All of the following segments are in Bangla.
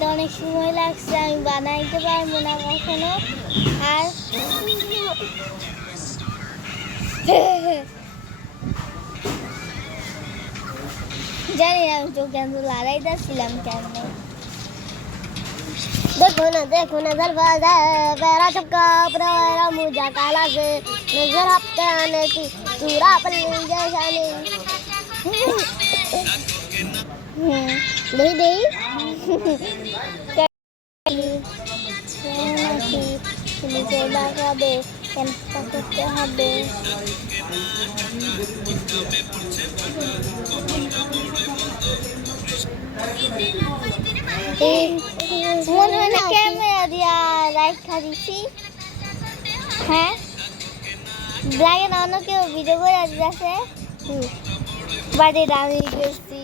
বানাইতে অনেক সময় লাগছে, আমি বানাইতে পারবো না কখনো। আর জানি না আমি চোখ কেন লড়াইতেছিলাম কেমনে। देखो ना दरवाजा मेरा चक्का अपना मुझे काला से नजर आपके आने की पूरा पल्ली जैसा नहीं नहीं নিজে লাগাবে কেন করতে হবে। মনে হয় না ক্যামেরা দিয়া রাখা দিছি। হ্যাঁ লাগে না অন্য কেউ ভিডিও করে দিয়েছে, বাড়ির আমি গেছি।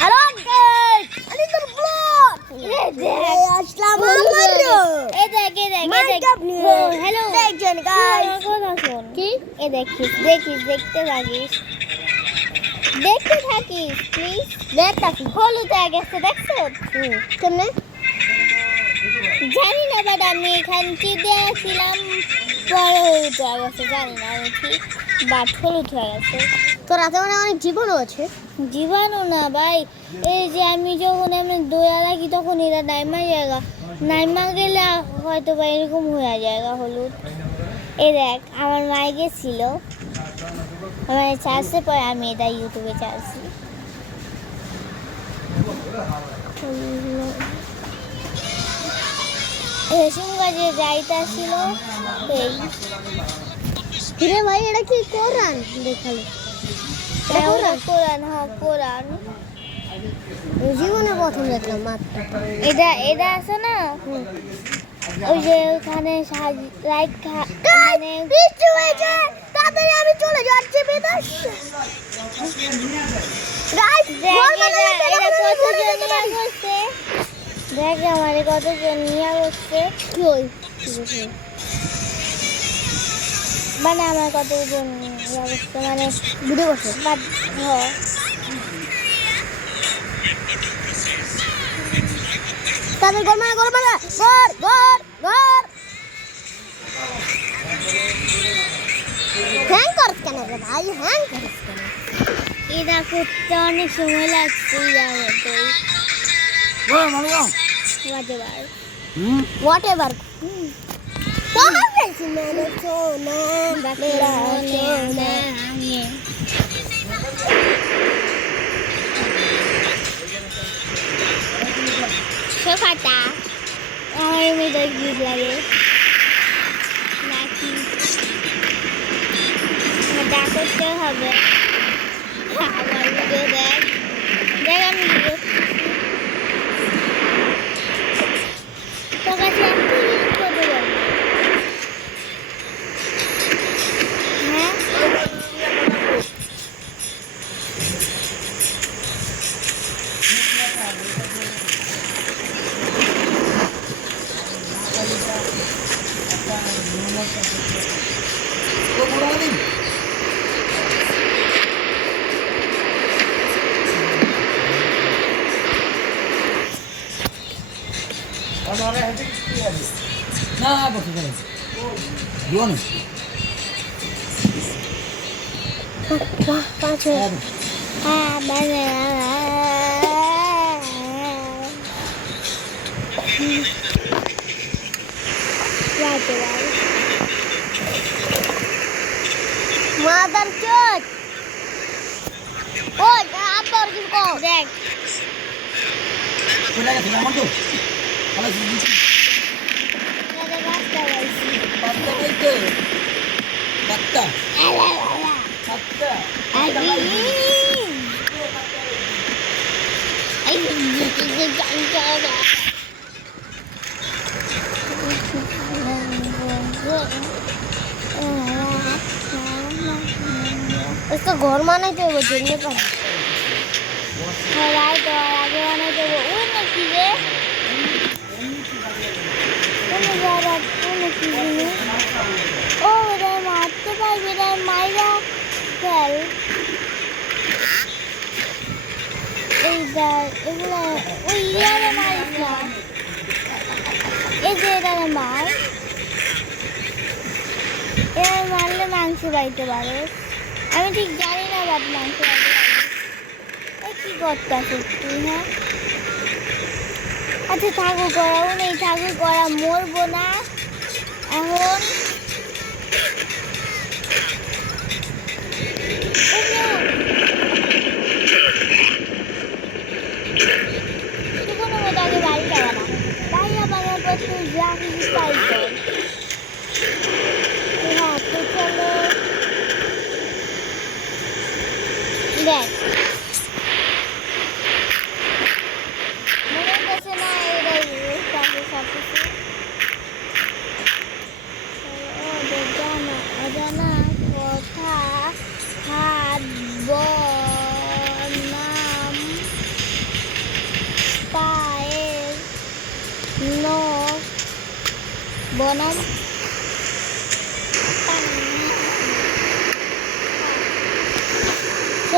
हेलो गाइस अली तो ब्लॉग अस्सलाम वालेकुम এই দেখ হ্যালো দেখছেন গাইস কথা শোন কি এই দেখিস দেখতে থাকিস প্লিজ। দেখতাছি হলুদ হয়ে গেছে দেখছো? কেমনে জানি না, বাট আমি এখানে কি দিয়েছিলাম পরে হলুদ হয়ে গেছে, জানি না আমি ঠিক, বাট হলুদ হয়ে গেছে। তো রাতে মানে অনেক জীবনও আছে। জীবাণু না ভাই, এই যে আমি যখন এমনি দয়া রাখি তখন এরা নাইমা গেলে হয়তো বা এরকম হয়ে জায়গা হলুদ। এই দেখ আমার মায়ে গেছিল আমার চার্জে, পরে আমি এটা ইউটিউবে চার্জছি। রেশম গাছে যাইতাছিল এই রে ভাই এটা কি কোরআন দেখালো কোরআন জীবনে প্রথম দেখলাম মাত্র। এটা আছে না ওই যে ওখানে লাইট মানে বৃষ্টি হয়েছে তাড়াতাড়ি আমি চলে যাচ্ছি বিদেশ গাইস দেখ আমারে কতজন নিয়ে বসছে, কই মানে আমার কতজন নিয়ে বসছে মানে ভিডিও করছে তাদের ঘর হ্যাং করছ কেন রে ভাই হ্যাং করছ কেন এটা করতে অনেক সময় লাগছে whatever कहाँ गई मैंने सोना मेरा सोना সোফাটা আমার মেয়েটা গিট লাগে নাকি এটা করতে হবে। আমার ভিডিও দেখ আমি ভিডিও তোর কাছে একটা জিনিস করতে পারবো। হ্যাঁ না বসে যাবে দুন पाँच মানে मदर चोट ओ आप और किसको দেখ কোলা গেছে না মন্টু ভালো দিছি বাচ্চা হয়েছি বাচ্চা কইতে বাচ্চা বাচ্চা इसका घर माना चाहिए देखने पर तो आगे बानाইতে হবে। ওই নাকি রে কি জিনিস ও রে মারতে পারবি রে মাইরা ফেল এটা এগুলো ওই ইয়ারে মারিস না, এই যে এটা মার, এর মারলে মাংস বাইতে পারে। আমি ঠিক জানি না বাট মাংস বাইতে পারে। এই কি করতেছিস তুই? হ্যাঁ আচ্ছা ঠাকুর করাও নেই, ঠাকুর করা মরবো না এখন। কোনো মতো আগে বাড়ি যাবা না, বাড়ি যাবার পর তুই যা কিছু তাই কর। হ্যাঁ তো চলো দেখ, মনে হচ্ছে না এটাই সব কিছু অজানা অজানা কথা হাত বনাম পায়ের নখ বনাম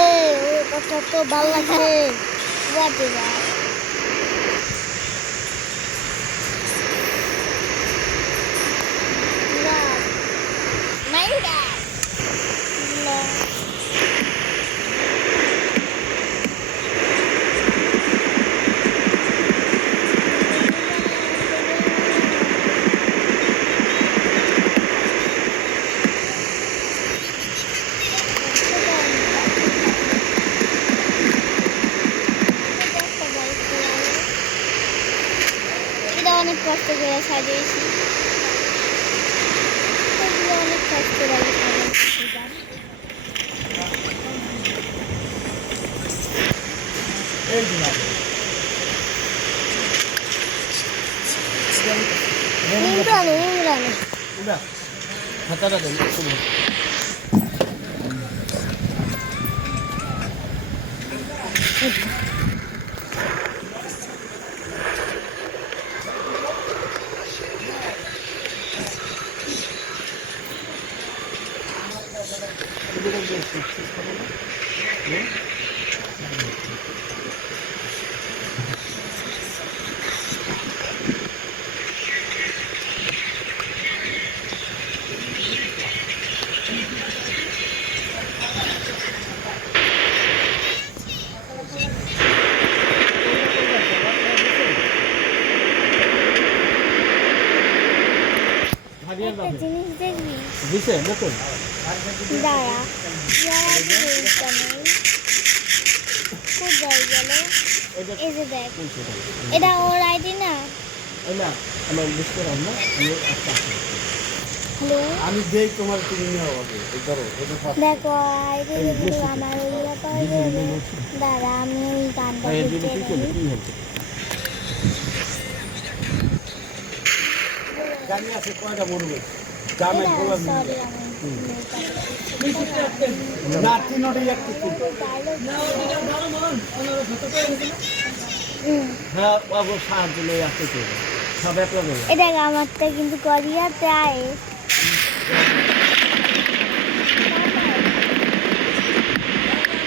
ওই কথা তো ভালো লাগছে। বাদে ভাই অনেক কষ্ট করে সাজিয়েছি, অনেক কষ্ট করে সাজিয়েছি। ইমরানে ইমরানে খাতাটা দেন একটা জিনিস দেখবি, দিছে নতুন দাঁড়া জিনিসটা নেই, কোথায় গেল? এই যে দেখ, এটা ওর আইডি না? না আমার বুঝতে পারলাম না, হ্যালো আমি যেই তোমার তুমি নেওয়া হবে ধরো দেখো আইডি কিন্তু আমার ওইগুলো পাওয়া যাবে। দাঁড়া আমি ওই গানটা বুঝতে নেই। জানি আছে কয়টা মরবে জামাই বলার সরি না তিনটাই একটু হ্যাঁ বাবু সাহায্য লই আসতে চাই সব একলা দেবে এটা আমারটা কিন্তু করিয়াতে আয়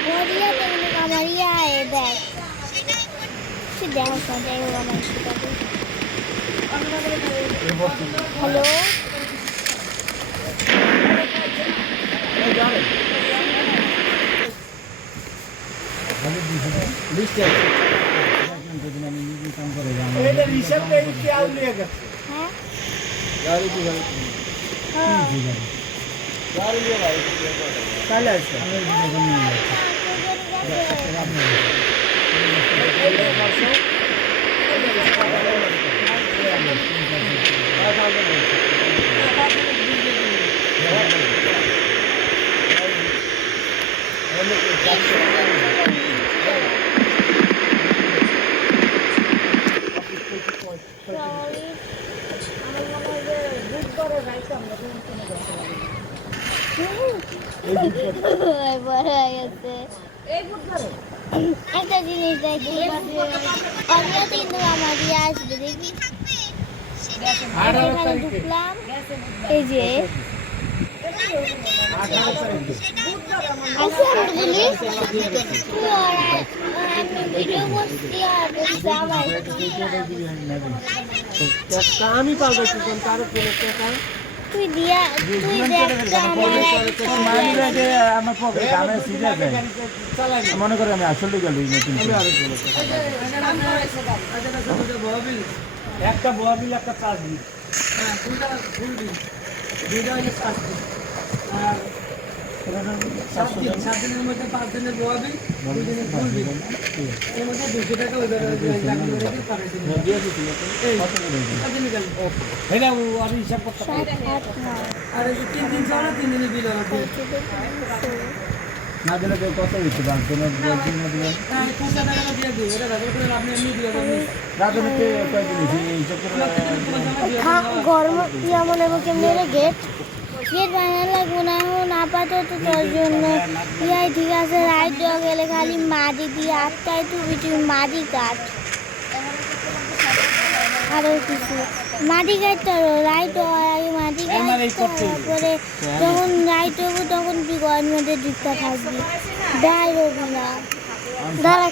করিয়াতে কিন্তু আমার আয় দেখ সে দেখো যাই হোক আমার হ্যালো এটা হিসাব করে কি আউলিয়া গেছে হ্যাঁ গাড়ি কি গাড়ি গাড়ি নিয়ে ভাই কাল আসছে একটা জিনিস দেখি কিন্তু আমার ইয়ে আসবে দেখি এখানে ঢুকলাম এই যে আচ্ছা আমি বলি তুই আমি ভিডিও করছি আর বলছি আমার আমি পারবো কি তারও টাকা তুই দিয়া তুই দেখটা আমার পকেটে আমি সিরিয়াস মনে করে আমি আসলে গেল একটা বহাবিল একটা চাষ দিই হ্যাঁ দুইটা ফুল দিই দুইটা হলে চাষ দিই আর 7 দিনের মধ্যে 5 দিনের বহাবিল 2 দিনের ফুল দিই এর মধ্যে 200 টাকা ওই আমি হিসাব করতে পারি আর 3 দিন চলে 3 দিনের বিল হবে না দিলে কত হয়েছে রাজনের দিলেন রাজনীতি গরম যেমন এবং কেমনি গেট গেট বানানো লাগবো না এখন আপাতত তোর জন্য ইয়াই ঠিক আছে রাইট দেওয়া গেলে খালি মাটি দিয়ে আটকাই তুমি মাটি কাট আরো কিছু মাটি কাটতে হবে রাইট হওয়ার আগে মাটি কাটতে তারপরে যখন রাইট হবো তখন তুই গভর্নমেন্টের দিকটা থাকবি দায় হবি না দাঁড়া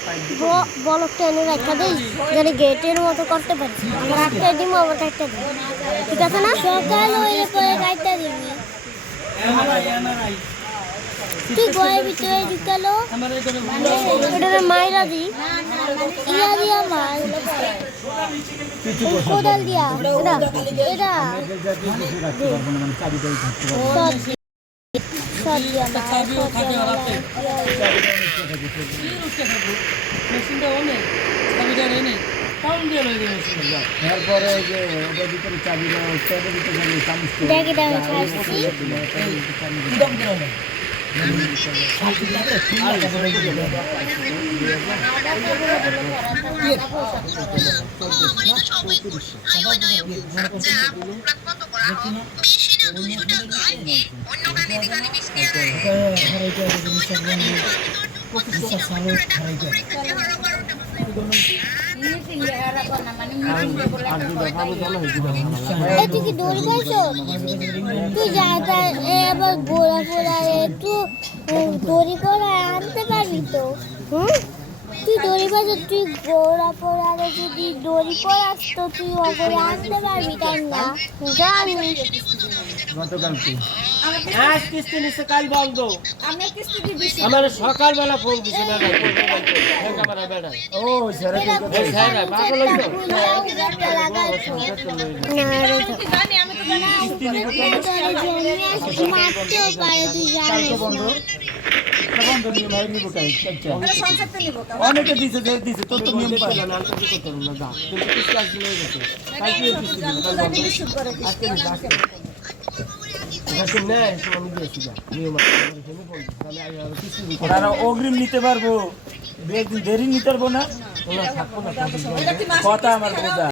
বলকটা এনে রাখা দিই যেন গেটের মতো করতে পারি আবার একটা দিব আবার একটা দিব ঠিক আছে না সকাল হইলে পরে কাটতে দিবি তুই ঘরের ভিতরে ঢুকালো এটা মাইরা দিই ইয়া দিয়া মাল কোদাল দিয়া এটা সব দিয়া মেশিনটা অনেক চাবিটা নেই কাউন্ট দিয়ে লয়ে গেছে এরপরে ওই যে ওদের ভিতরে চাবিটা ওদের ভিতরে চামচ দেখ এটা আমি খাইছি তুই কি দৌড়ি পাইছো তুই যা এবার গোড়া ফোড়া একটু দড়ি পড়া আনতে পারবি তো তুই দড়ি পাইছো তুই গোড়া পড়ারে যদি দড়ি পড়াস তো তুই ওপরে আনতে পারবি তাই না জানি গতকালকে আজ কিস্তি নিচ্ছে কাল বন্ধ আমার সকালবেলা ফোন দিছে ম্যাডাম ও স্যার মারতেও পারে তুই জানিস অনেকে দিছে তোর তো নিয়ম পারে না অগ্রিম নিতে পারবো দেরি নিতে পারবো না কথা আমার বোঝা